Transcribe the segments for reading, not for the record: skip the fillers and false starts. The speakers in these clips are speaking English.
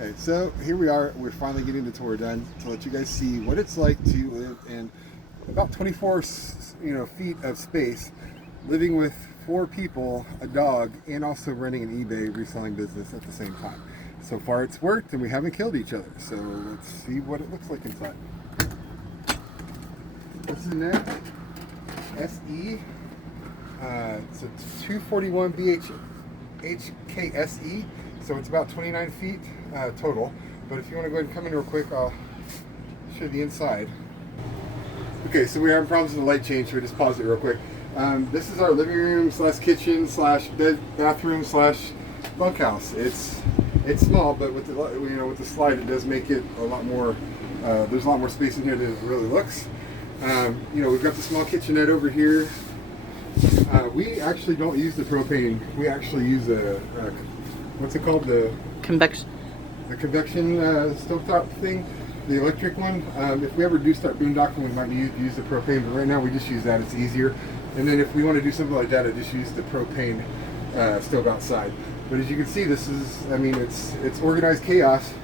Okay, so here we are. We're finally getting the tour done to let you guys see what it's like to live in about 24, feet of space, living with 4 people, a dog, and also running an eBay reselling business at the same time. So far, it's worked, and we haven't killed each other. So let's see what it looks like inside. This is a Connect SE. It's a 241 HKSE. So it's about 29 feet total. But if you want to go ahead and come in real quick, I'll show you the inside. Okay, so we are having problems with the light change, so we just pause it real quick. This is our living room / kitchen / bed bathroom / bunkhouse. It's small, but with the slide, it does make it a lot more. There's a lot more space in here than it really looks. We've got the small kitchenette over here. We actually don't use the propane. We actually use what's it called? The convection stovetop thing, the electric one. If we ever do start boondocking, we might use the propane, but right now we just use that. It's easier. And then if we want to do something like that, I just use the propane stove outside. But as you can see, it's organized chaos.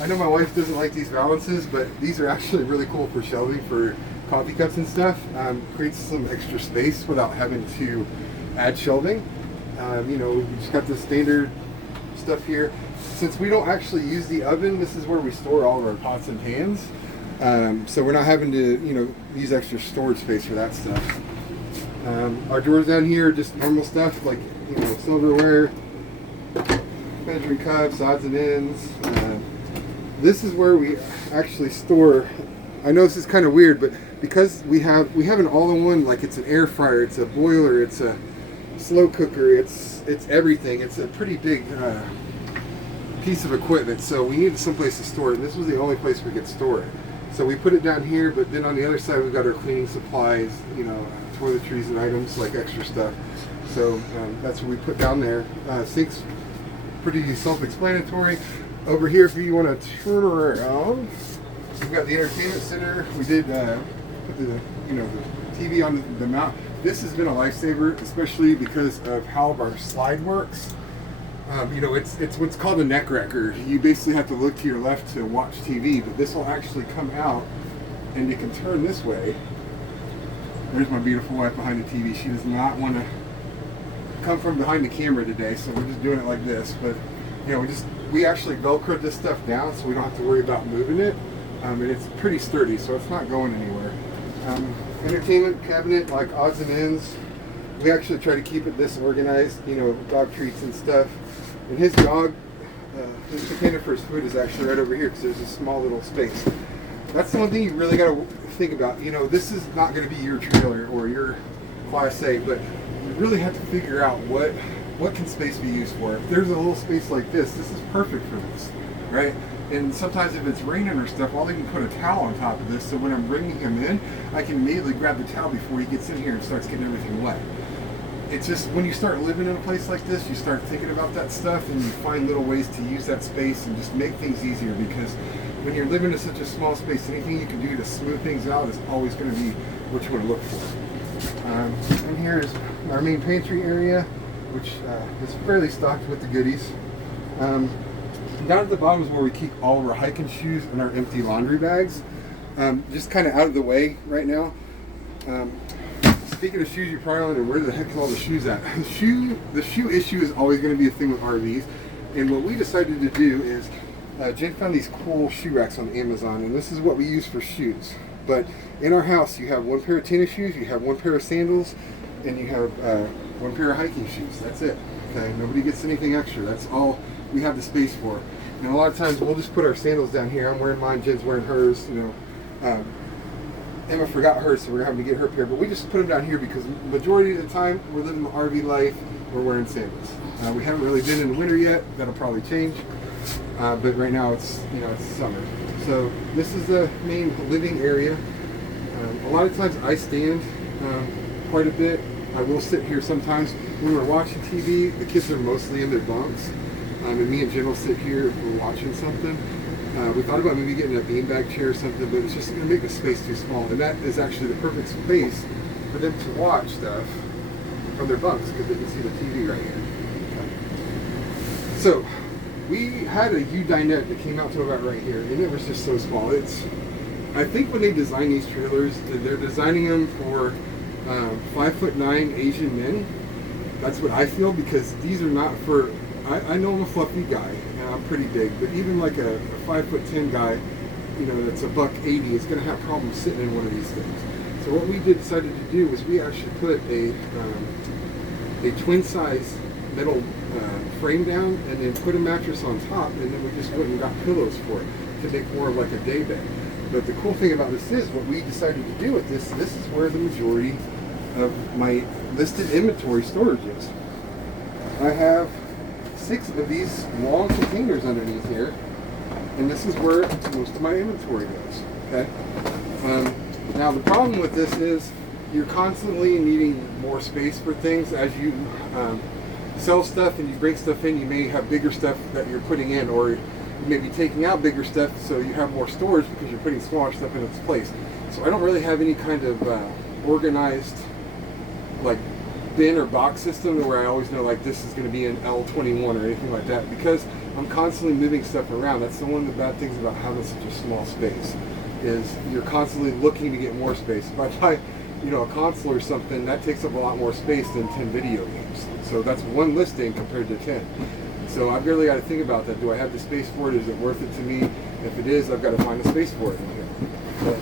I know my wife doesn't like these balances, but these are actually really cool for shelving for coffee cups and stuff. Creates some extra space without having to add shelving. We just got the standard stuff here. Since we don't actually use the oven, this is where we store all of our pots and pans. So we're not having to, use extra storage space for that stuff. Our drawers down here are just normal stuff like, silverware, measuring cups, odds and ends. This is where we actually store. I know this is kind of weird, but because we have an all-in-one, like it's an air fryer, it's a boiler, it's a slow cooker, it's everything. It's a pretty big piece of equipment, so we needed someplace to store it, and this was the only place we could store it. So we put it down here, but then on the other side we've got our cleaning supplies, toiletries and items, like extra stuff. So that's what we put down there. Sink's pretty self-explanatory. Over here, if you want to turn around, we've got the entertainment center. We did put the TV on the mount. This has been a lifesaver, especially because of how our slide works. It's what's called a neck wrecker. You basically have to look to your left to watch TV, but this will actually come out and you can turn this way. There's my beautiful wife behind the TV. She does not want to come from behind the camera today, so we're just doing it like this. But we actually Velcroed this stuff down so we don't have to worry about moving it. And it's pretty sturdy, so it's not going anywhere. Entertainment cabinet, like odds and ends. We actually try to keep it this organized, dog treats and stuff. And his dog, his container for his food is actually right over here because there's a small little space. That's the one thing you really got to think about. This is not going to be your trailer or your Class A, but you really have to figure out what can space be used for. If there's a little space like this is perfect for this, right? And sometimes if it's raining or stuff, well, they can put a towel on top of this, so when I'm bringing him in, I can immediately grab the towel before he gets in here and starts getting everything wet. It's just when you start living in a place like this, you start thinking about that stuff and you find little ways to use that space and just make things easier, because when you're living in such a small space, anything you can do to smooth things out is always going to be what you want to look for. And here is our main pantry area, which is fairly stocked with the goodies. Down at the bottom is where we keep all of our hiking shoes and our empty laundry bags. Just kind of out of the way right now. Speaking of shoes, you're probably wondering, where the heck is all the shoes at? The shoe issue is always going to be a thing with RVs. And what we decided to do is, Jen found these cool shoe racks on Amazon, and this is what we use for shoes. But in our house, you have one pair of tennis shoes, you have one pair of sandals, and you have one pair of hiking shoes. That's it. Okay, nobody gets anything extra. That's all we have the space for. And a lot of times we'll just put our sandals down here. I'm wearing mine, Jen's wearing hers. Emma forgot hers, so we're having to get her pair. But we just put them down here because the majority of the time we're living the RV life. We're wearing sandals. We haven't really been in the winter yet. That'll probably change. But right now it's summer. So this is the main living area. A lot of times I stand quite a bit. I will sit here sometimes. When we're watching TV, the kids are mostly in their bunks. And me and Jen will sit here if we're watching something. We thought about maybe getting a beanbag chair or something, but it's just going to make the space too small. And that is actually the perfect space for them to watch stuff from their bunks because they can see the TV right here. So we had a U dinette that came out to about right here, and it was just so small. I think when they design these trailers, they're designing them for 5'9" Asian men. That's what I feel, because these are not for, I know I'm a fluffy guy, and I'm pretty big, but even like a 5'10" guy, you know, that's a $180 is going to have problems sitting in one of these things. So what we decided to do was we actually put a twin size metal frame down, and then put a mattress on top, and then we just went and got pillows for it to make more of like a day bed. But the cool thing about this is what we decided to do with this is where the majority of my listed inventory storage is. I have 6 of these long containers underneath here, and this is where most of my inventory goes. Okay. Now the problem with this is you're constantly needing more space for things as you sell stuff and you bring stuff in. You may have bigger stuff that you're putting in, or you may be taking out bigger stuff so you have more storage because you're putting smaller stuff in its place. So I don't really have any kind of organized like bin or box system where I always know like this is going to be an L21 or anything like that, because I'm constantly moving stuff around. That's one of the bad things about having such a small space, is you're constantly looking to get more space. If I buy, you know, a console or something, that takes up a lot more space than 10 video games. So that's one listing compared to 10. So I've really got to think about that. Do I have the space for it? Is it worth it to me? If it is, I've got to find a space for it in here.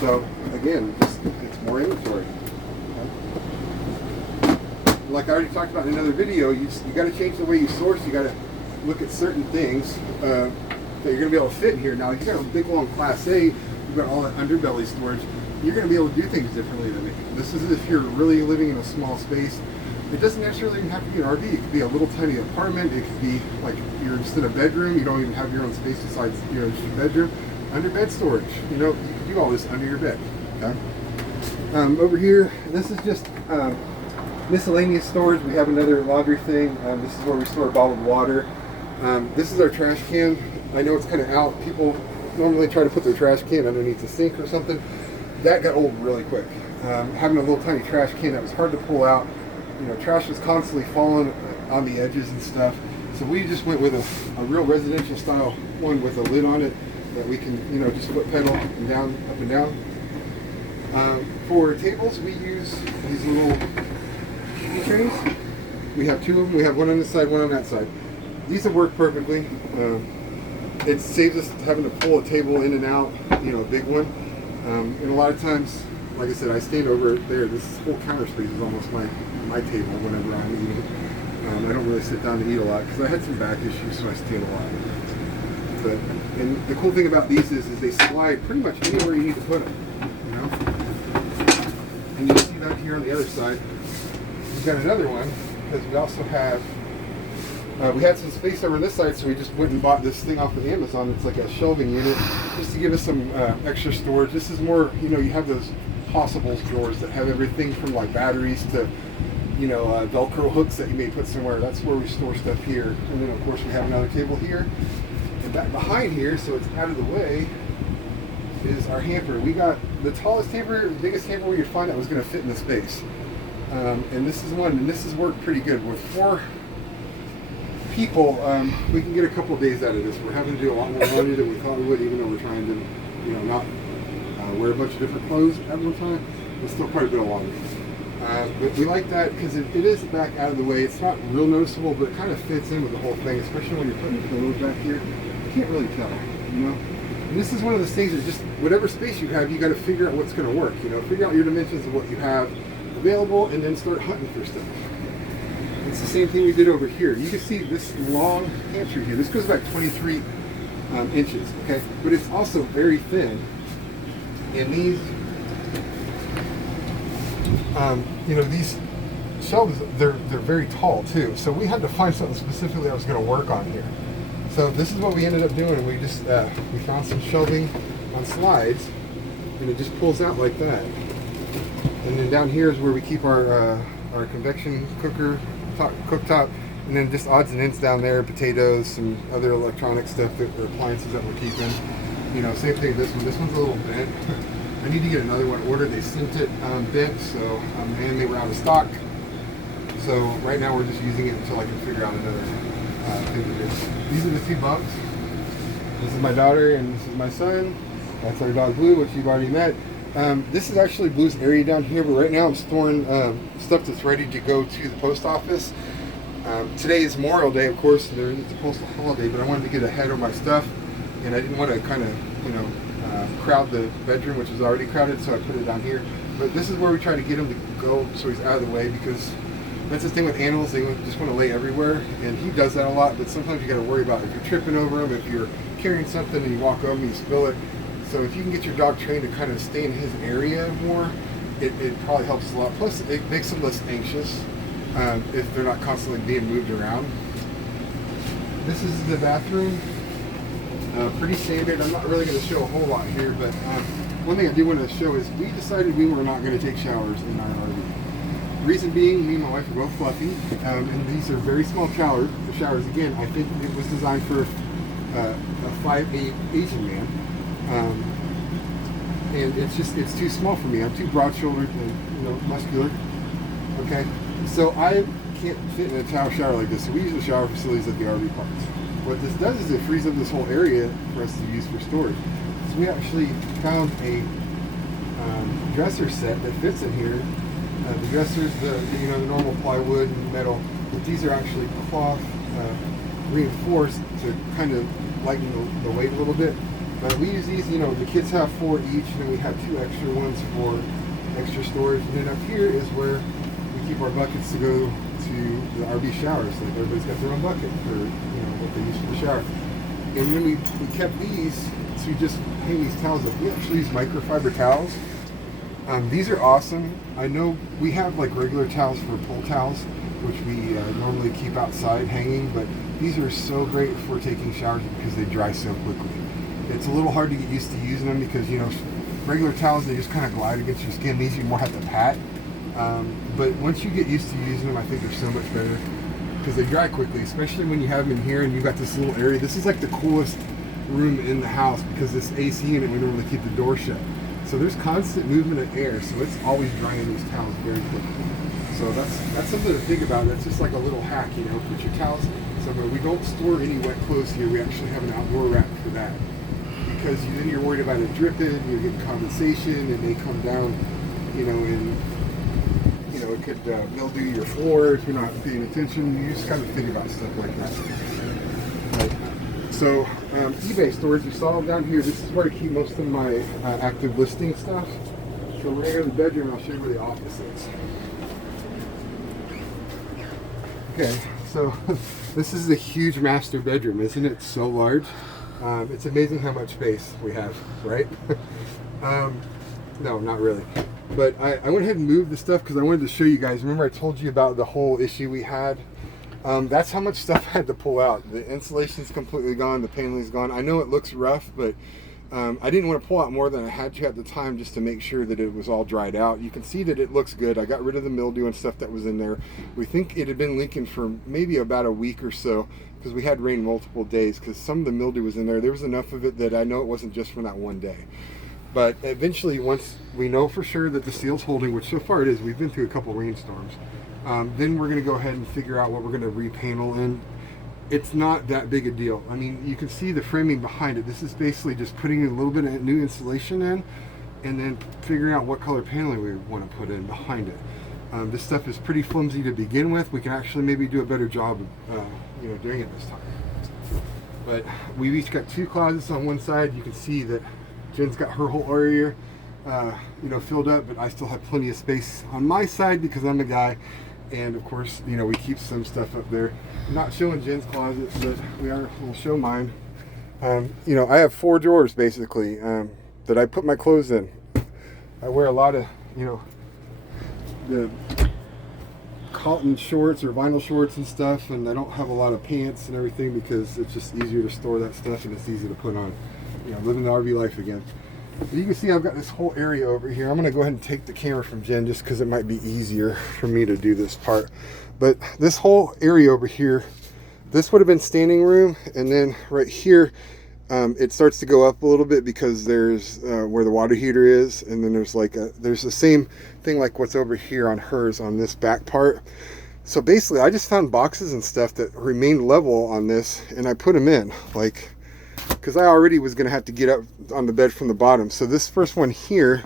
So again, it's more inventory. Like I already talked about in another video, you got to change the way you source. You got to look at certain things that you're going to be able to fit in here. Now, if you got a big long Class A, you've got all that underbelly storage, you're going to be able to do things differently than me. This is if you're really living in a small space. It doesn't necessarily even have to be an RV. It could be a little tiny apartment. It could be like you're just in a bedroom. You don't even have your own space besides, you know, just your bedroom. Under bed storage. You know, you can do all this under your bed. Okay. Over here, this is just miscellaneous storage. We have another laundry thing. This is where we store bottled water. This is our trash can. I know it's kind of out. People normally try to put their trash can underneath the sink or something. That got old really quick. Having a little tiny trash can that was hard to pull out. You know, trash was constantly falling on the edges and stuff. So we just went with a real residential style one with a lid on it that we can, you know, just foot pedal and down, up and down. For tables, we use these little key trays. We have 2 of them. We have one on this side, one on that side. These have worked perfectly. It saves us having to pull a table in and out, you know, a big one. And a lot of times, like I said, I stand over there. This whole counter space is almost my table whenever I'm eating. I don't really sit down to eat a lot because I had some back issues, so I stand a lot. And the cool thing about these is they slide pretty much anywhere you need to put them. You know? And you'll see that here on the other side. We've got another one because we also have. We had some space over on this side, so we just went and bought this thing off of Amazon. It's like a shelving unit, just to give us some extra storage. This is more, you know, you have those possibles drawers that have everything from like batteries to, you know, Velcro hooks that you may put somewhere. That's where we store stuff here. And then of course we have another table here. And back behind here, so it's out of the way, is our hamper. We got the tallest hamper, the biggest hamper we could find that was going to fit in the space. And this is one, and this has worked pretty good. With 4 people, we can get a couple of days out of this. We're having to do a lot more laundry than we thought we would, even though we're trying to, you know, not wear a bunch of different clothes at one time. It's still quite a bit of laundry. But we like that because it is back out of the way. It's not real noticeable, but it kind of fits in with the whole thing, especially when you're putting pillows back here. You can't really tell, you know. And this is one of those things that just, whatever space you have, you got to figure out what's going to work. You know, figure out your dimensions of what you have available, and then start hunting for stuff. It's the same thing we did over here. You can see this long pantry here. This goes back 23 inches, okay? But it's also very thin. And these, you know, these shelves, they're very tall too. So we had to find something specifically that was going to work on here. So this is what we ended up doing. We just we found some shelving on slides, and it just pulls out like that. And then down here is where we keep our convection cooker, cooktop, and then just odds and ends down there, potatoes, some other electronic stuff, or appliances that we're keeping. You know, same thing. This one. This one's a little bent. I need to get another one ordered. They sent it bent, so and they were out of stock. So right now we're just using it until I can figure out another thing to do. These are the two bunks. This is my daughter and this is my son. That's our dog Blue, which you've already met. This is actually Blue's area down here, but right now I'm storing stuff that's ready to go to the post office. Today is Memorial Day, of course, and it's a postal holiday, but I wanted to get ahead of my stuff, and I didn't want to kind of, crowd the bedroom, which is already crowded, so I put it down here. But this is where we try to get him to go so he's out of the way, because that's the thing with animals, they just want to lay everywhere, and he does that a lot, but sometimes you got to worry about if you're tripping over him, if you're carrying something and you walk over and you spill it. So if you can get your dog trained to kind of stay in his area more, it probably helps a lot. Plus, it makes them less anxious if they're not constantly being moved around. This is the bathroom. Pretty standard. I'm not really going to show a whole lot here, but one thing I do want to show is we decided we were not going to take showers in our RV. Reason being, me and my wife are both fluffy, and these are very small showers. Again, I think it was designed for a 5'8" Asian man, and it's too small for me. I'm too broad-shouldered and muscular. Okay, so I can't fit in a towel shower like this. So we use the shower facilities at the RV parks. What this does is it frees up this whole area for us to use for storage. So we actually found a dresser set that fits in here. The dressers, the normal plywood and metal, but these are actually cloth reinforced to kind of lighten the weight a little bit. But we use these, the kids have 4 each, and then we have 2 extra ones for extra storage. And then up here is where we keep our buckets to go to the RV showers. Like everybody's got their own bucket for what they use for the shower. And then we kept these, so we just hang these towels up. We actually use microfiber towels. These are awesome. I know we have like regular towels for pull towels, which we normally keep outside hanging, but these are so great for taking showers because they dry so quickly. It's a little hard to get used to using them because regular towels, they just kind of glide against your skin. These you more have to pat. But once you get used to using them, I think they're so much better because they dry quickly, especially when you have them in here and you've got this little area. This is like the coolest room in the house because this AC unit, we normally keep the door shut. So there's constant movement of air, so it's always drying these towels very quickly. So that's something to think about. That's just like a little hack, put your towels somewhere. We don't store any wet clothes here. We actually have an outdoor rack for that. Because then you're worried about it dripping, you're getting condensation, and they come down, and it could mildew your floor if you're not paying attention. You just kind of think about stuff like that. Right. So eBay storage, you saw down here. This is where I keep most of my active listing stuff. So we're gonna go to the bedroom. And I'll show you where the office is. Okay, so this is a huge master bedroom, isn't it? So large. It's amazing how much space we have, right? No, not really. But I went ahead and moved the stuff because I wanted to show you guys. Remember I told you about the whole issue we had? That's how much stuff I had to pull out. The insulation's completely gone. The paneling's gone. I know it looks rough, but I didn't want to pull out more than I had to at the time just to make sure that it was all dried out. You can see that it looks good. I got rid of the mildew and stuff that was in there. We think it had been leaking for maybe about a week or so because we had rain multiple days because some of the mildew was in there. There was enough of it that I know it wasn't just from that one day. But eventually, once we know for sure that the seal's holding, which so far it is, we've been through a couple rainstorms, then we're going to go ahead and figure out what we're going to repanel in. It's not that big a deal. I mean, you can see the framing behind it. This is basically just putting a little bit of new insulation in and then figuring out what color paneling we want to put in behind it. This stuff is pretty flimsy to begin with. We can actually maybe do a better job of doing it this time. But we've each got 2 closets on one side. You can see that Jen's got her whole area filled up, but I still have plenty of space on my side because I'm a guy. And of course, we keep some stuff up there. I'm not showing Jen's closet, but we'll show mine. I have 4 drawers basically that I put my clothes in. I wear a lot of, the cotton shorts or vinyl shorts and stuff, and I don't have a lot of pants and everything because it's just easier to store that stuff and it's easy to put on. Living the RV life again. But you can see I've got this whole area over here. I'm going to go ahead and take the camera from Jen just because it might be easier for me to do this part. But this whole area over here, this would have been standing room, and then right here it starts to go up a little bit because there's where the water heater is, and then there's the same thing like what's over here on hers on this back part. So basically I just found boxes and stuff that remained level on this, and I put them in, like, because I already was going to have to get up on the bed from the bottom. So this first one here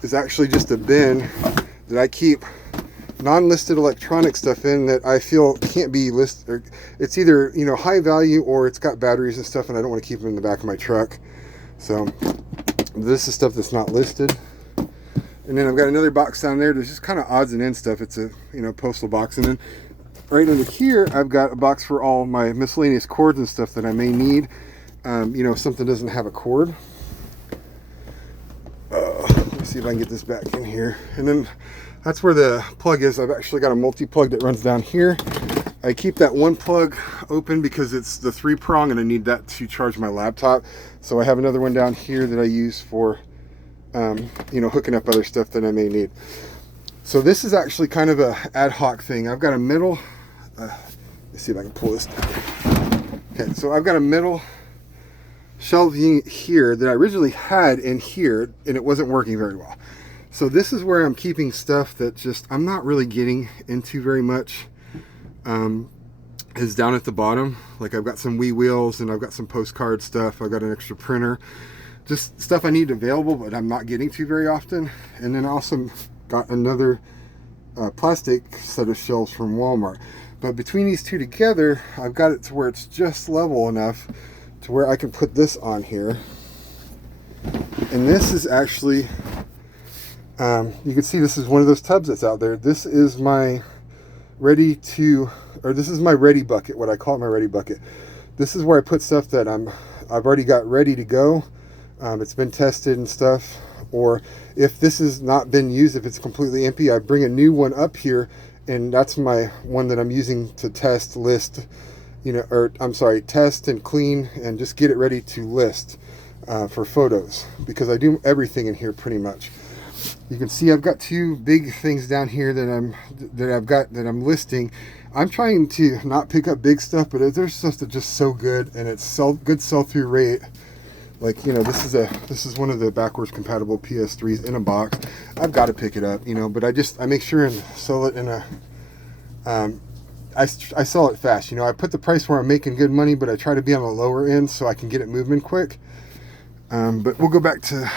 is actually just a bin that I keep non-listed electronic stuff in that I feel can't be listed, or it's either, you know, high value or it's got batteries and stuff and I don't want to keep them in the back of my truck. So this is stuff that's not listed. And then I've got another box down there. There's just kind of odds and ends stuff. It's a, you know, postal box. And then right under here, I've got a box for all my miscellaneous cords and stuff that I may need. You know, if something doesn't have a cord. Let me see if I can get this back in here. And then that's where the plug is. I've actually got a multi-plug that runs down here. I keep that one plug open because it's the 3-prong and I need that to charge my laptop. So I have another one down here that I use for you know, hooking up other stuff that I may need. So this is actually kind of a ad hoc thing. I've got a middle, let's see if I can pull this down. Okay, so I've got a middle shelving here that I originally had in here and it wasn't working very well. So this is where I'm keeping stuff that just I'm not really getting into very much. Is down at the bottom. Like I've got some wheels and I've got some postcard stuff. I've got an extra printer. Just stuff I need available, but I'm not getting to very often. And then I also got another plastic set of shelves from Walmart. But between these two together, I've got it to where it's just level enough to where I can put this on here. And this is actually, you can see this is one of those tubs that's out there. This is my this is my ready bucket, what I call it, my ready bucket. This is where I put stuff that I've already got ready to go. It's been tested and stuff, or if this has not been used, if it's completely empty, I bring a new one up here, and that's my one that I'm using to test, list, you know, or I'm sorry, test and clean and just get it ready to list for photos, because I do everything in here pretty much. You can see I've got two big things down here that I'm listing. I'm trying to not pick up big stuff, but there's stuff that's just so good and it's good sell-through rate. Like, you know, this is one of the backwards compatible PS3s in a box. I've got to pick it up, you know, but I make sure and sell it in a I sell it fast. You know, I put the price where I'm making good money, but I try to be on the lower end so I can get it moving quick. But we'll go back to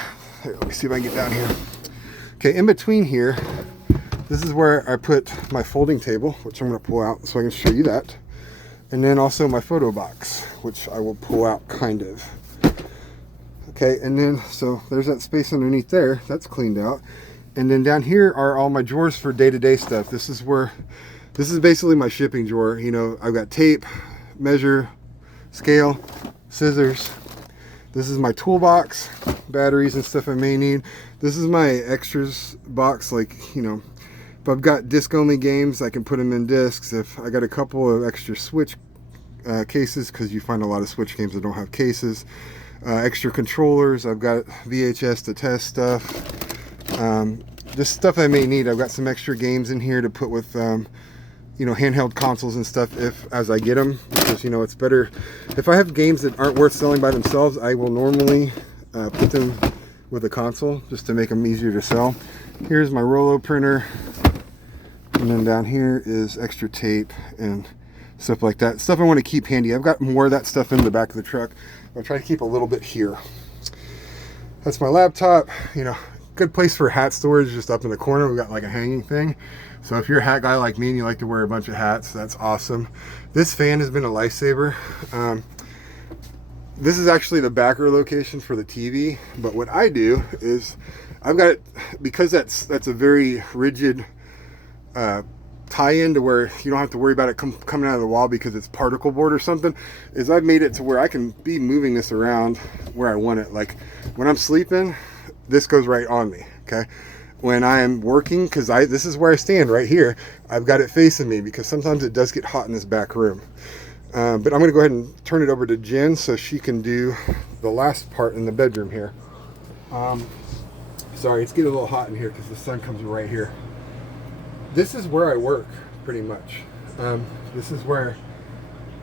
here, let me see if I can get down here. Okay, in between here, this is where I put my folding table, which I'm going to pull out so I can show you that. And then also my photo box, which I will pull out kind of. Okay, and then, so there's that space underneath there, that's cleaned out. And then down here are all my drawers for day-to-day stuff. This is basically my shipping drawer. You know, I've got tape, measure, scale, scissors. This is my toolbox, batteries and stuff I may need. This is my extras box, like, you know, if I've got disc-only games, I can put them in discs. If I got a couple of extra Switch cases, because you find a lot of Switch games that don't have cases. Extra controllers, I've got VHS to test stuff. Just stuff I may need. I've got some extra games in here to put with, you know, handheld consoles and stuff as I get them, because, you know, it's better if I have games that aren't worth selling by themselves. I will normally put them with a console just to make them easier to sell. Here's my Rollo printer, and then down here is extra tape and stuff like that. Stuff I want to keep handy. I've got more of that stuff in the back of the truck. I'll try to keep a little bit here. That's my laptop. You know, good place for hat storage, just up in the corner. We've got like a hanging thing. So if you're a hat guy like me and you like to wear a bunch of hats, that's awesome. This fan has been a lifesaver. This is actually the backer location for the TV, but what I do is I've got it, because that's a very rigid tie-in to where you don't have to worry about it coming out of the wall because it's particle board or something, is I've made it to where I can be moving this around where I want it. Like when I'm sleeping, this goes right on me, okay? When I am working, because this is where I stand right here, I've got it facing me because sometimes it does get hot in this back room. But I'm going to go ahead and turn it over to Jen so she can do the last part in the bedroom here. Sorry, it's getting a little hot in here because the sun comes right here. This is where I work, pretty much. This is where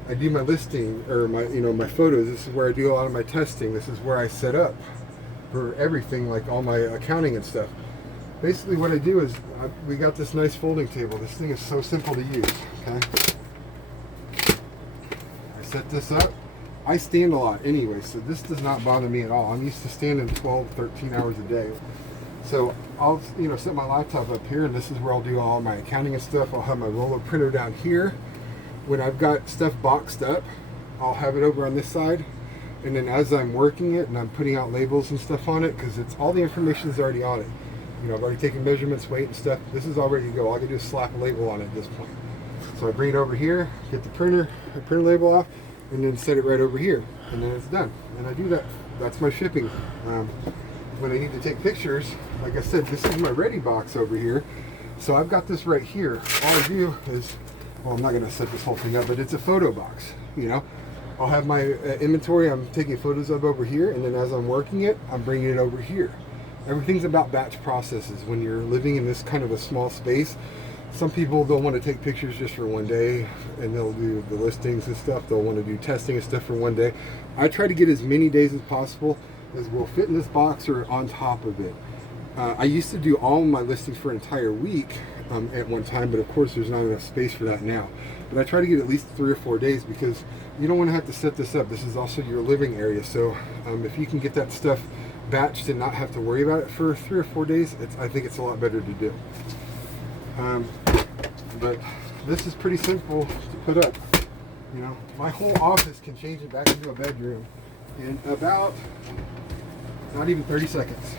I do my listing, or my photos. This is where I do a lot of my testing. This is where I set up for everything, like all my accounting and stuff. basically what I do is we got this nice folding table. This thing is so simple to use. Okay, I set this up. I stand a lot anyway, so this does not bother me at all. I'm used to standing 12, 13 hours a day. So I'll, set my laptop up here, and this is where I'll do all my accounting and stuff. I'll have my roller printer down here. When I've got stuff boxed up, I'll have it over on this side. And then as I'm working it and I'm putting out labels and stuff on it, because it's all the information is already on it. I've already taken measurements, weight and stuff. This is all ready to go. All I can do is slap a label on it at this point. So I bring it over here, get the printer label off, and then set it right over here, and then it's done. And I do that. That's my shipping. When I need to take pictures, like I said, this is my ready box over here. So I've got this right here. All I do is, well, I'm not going to set this whole thing up, but it's a photo box. I'll have my inventory I'm taking photos of over here, and then as I'm working it, I'm bringing it over here. Everything's about batch processes. When you're living in this kind of a small space, some people don't want to take pictures just for one day, and they'll do the listings and stuff. They'll want to do testing and stuff for one day. I try to get as many days as possible as will fit in this box or on top of it. I used to do all my listings for an entire week at one time, but of course there's not enough space for that now. But I try to get at least 3 or 4 days, because you don't want to have to set this up. This is also your living area, so if you can get that stuff batched and not have to worry about it for 3 or 4 days, I think it's a lot better to do. But this is pretty simple to put up. My whole office can change it back into a bedroom in about not even 30 seconds.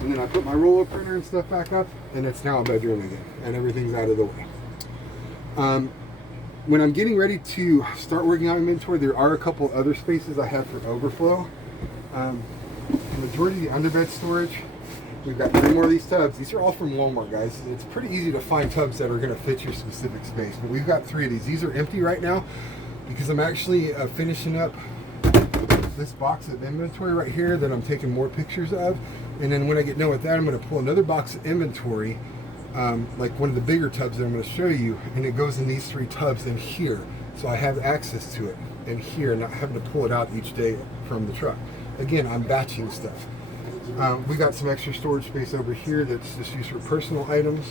And then I put my roller printer and stuff back up, and it's now a bedroom again, and everything's out of the way. When I'm getting ready to start working on inventory, there are a couple other spaces I have for overflow. The majority of the underbed storage, we've got 3 more of these tubs. These are all from Walmart, guys. It's pretty easy to find tubs that are going to fit your specific space, but we've got 3 of these. These are empty right now because I'm actually finishing up this box of inventory right here that I'm taking more pictures of. And then when I get done with that, I'm going to pull another box of inventory, like one of the bigger tubs that I'm going to show you, and it goes in these 3 tubs in here, so I have access to it in here, not having to pull it out each day from the truck. Again, I'm batching stuff. We got some extra storage space over here that's just used for personal items.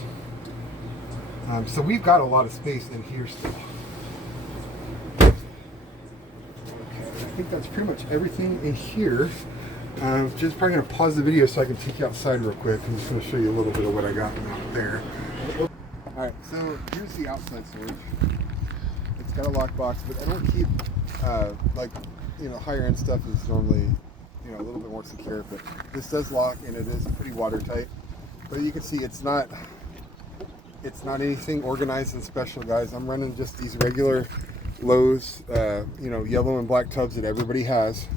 So we've got a lot of space in here still. Okay, I think that's pretty much everything in here. Just probably going to pause the video so I can take you outside real quick. I'm just going to show you a little bit of what I got out there. Alright, so here's the outside storage. It's got a lockbox, but I don't keep, higher end stuff is normally, a little bit more secure, but this does lock, and it is pretty watertight. But you can see it's not anything organized and special, guys. I'm running just these regular Lowe's, yellow and black tubs that everybody has.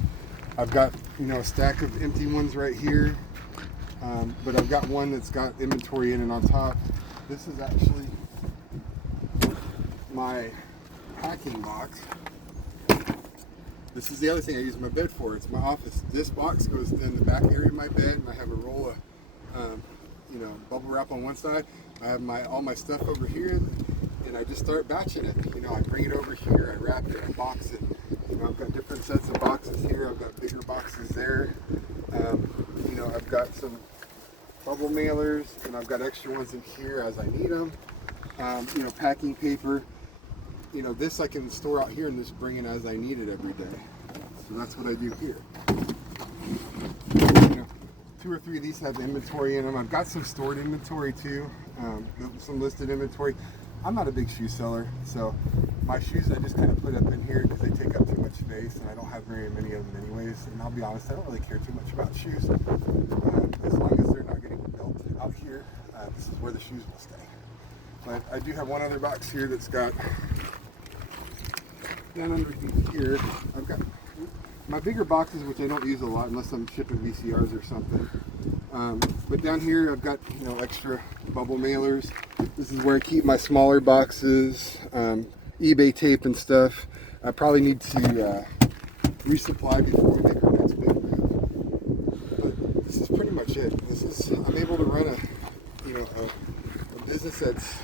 I've got, a stack of empty ones right here, but I've got one that's got inventory in, and on top, this is actually my packing box. This is the other thing I use my bed for. It's my office. This box goes in the back area of my bed, and I have a roll of, bubble wrap on one side. I have all my stuff over here, and I just start batching it. I bring it over here, I wrap it, I box it. I've got different sets of boxes here. I've got bigger boxes there. I've got some bubble mailers, and I've got extra ones in here as I need them. Packing paper. This I can store out here and just bring it as I need it every day. So that's what I do here. 2 or 3 of these have inventory in them. I've got some stored inventory too, some listed inventory. I'm not a big shoe seller, so my shoes I just kind of put up in here because they take up too much space, and I don't have very many of them anyways. And I'll be honest, I don't really care too much about shoes. As long as they're not getting built out here, this is where the shoes will stay. But I do have one other box here that's got, down underneath here, I've got my bigger boxes, which I don't use a lot unless I'm shipping VCRs or something. But down here I've got extra bubble mailers. This is where I keep my smaller boxes, eBay tape and stuff. I probably need to resupply before we make our next big move. But this is pretty much it. I'm able to run a business that's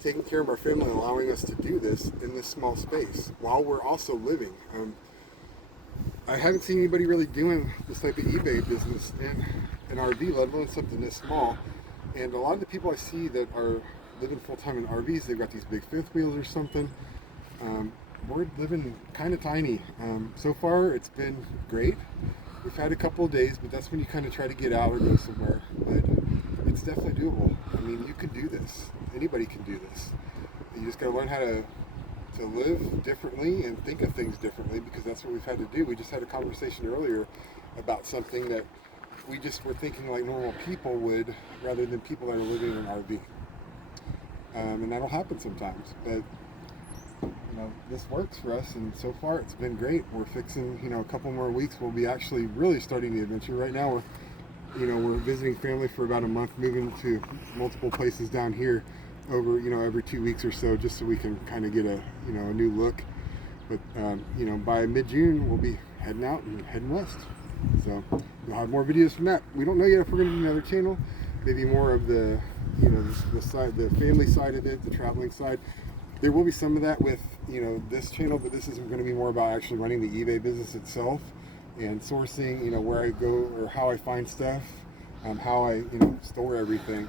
taking care of our family and allowing us to do this in this small space while we're also living. I haven't seen anybody really doing this type of eBay business, and an RV, let alone something this small. And a lot of the people I see that are living full-time in RVs, they've got these big fifth wheels or something. We're living kind of tiny. So far, it's been great. We've had a couple of days, but that's when you kind of try to get out or go somewhere. But it's definitely doable. I mean, you can do this. Anybody can do this. You just got to learn how to live differently and think of things differently, because that's what we've had to do. We just had a conversation earlier about something that we just were thinking like normal people would, rather than people that are living in an RV. And that'll happen sometimes, but this works for us, and so far it's been great. We're fixing, a couple more weeks. We'll be actually really starting the adventure. Right now we're visiting family for about a month, moving to multiple places down here over, every 2 weeks or so, just so we can kind of get a new look. But, by mid-June, we'll be heading out and heading west. So we'll have more videos from that. We don't know yet if we're going to do another channel, maybe more of the, the family side of it, the traveling side. There will be some of that with, this channel, but this is going to be more about actually running the eBay business itself and sourcing, where I go or how I find stuff, how I, store everything.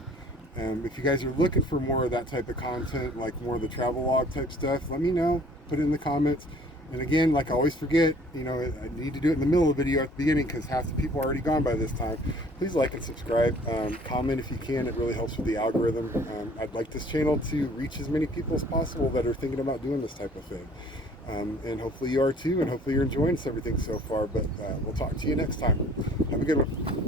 If you guys are looking for more of that type of content, like more of the travel log type stuff, let me know, put it in the comments. And again, like I always forget, I need to do it in the middle of the video at the beginning, because half the people are already gone by this time. Please like and subscribe. Comment if you can. It really helps with the algorithm. I'd like this channel to reach as many people as possible that are thinking about doing this type of thing. And hopefully you are too, and hopefully you're enjoying everything so far. But we'll talk to you next time. Have a good one.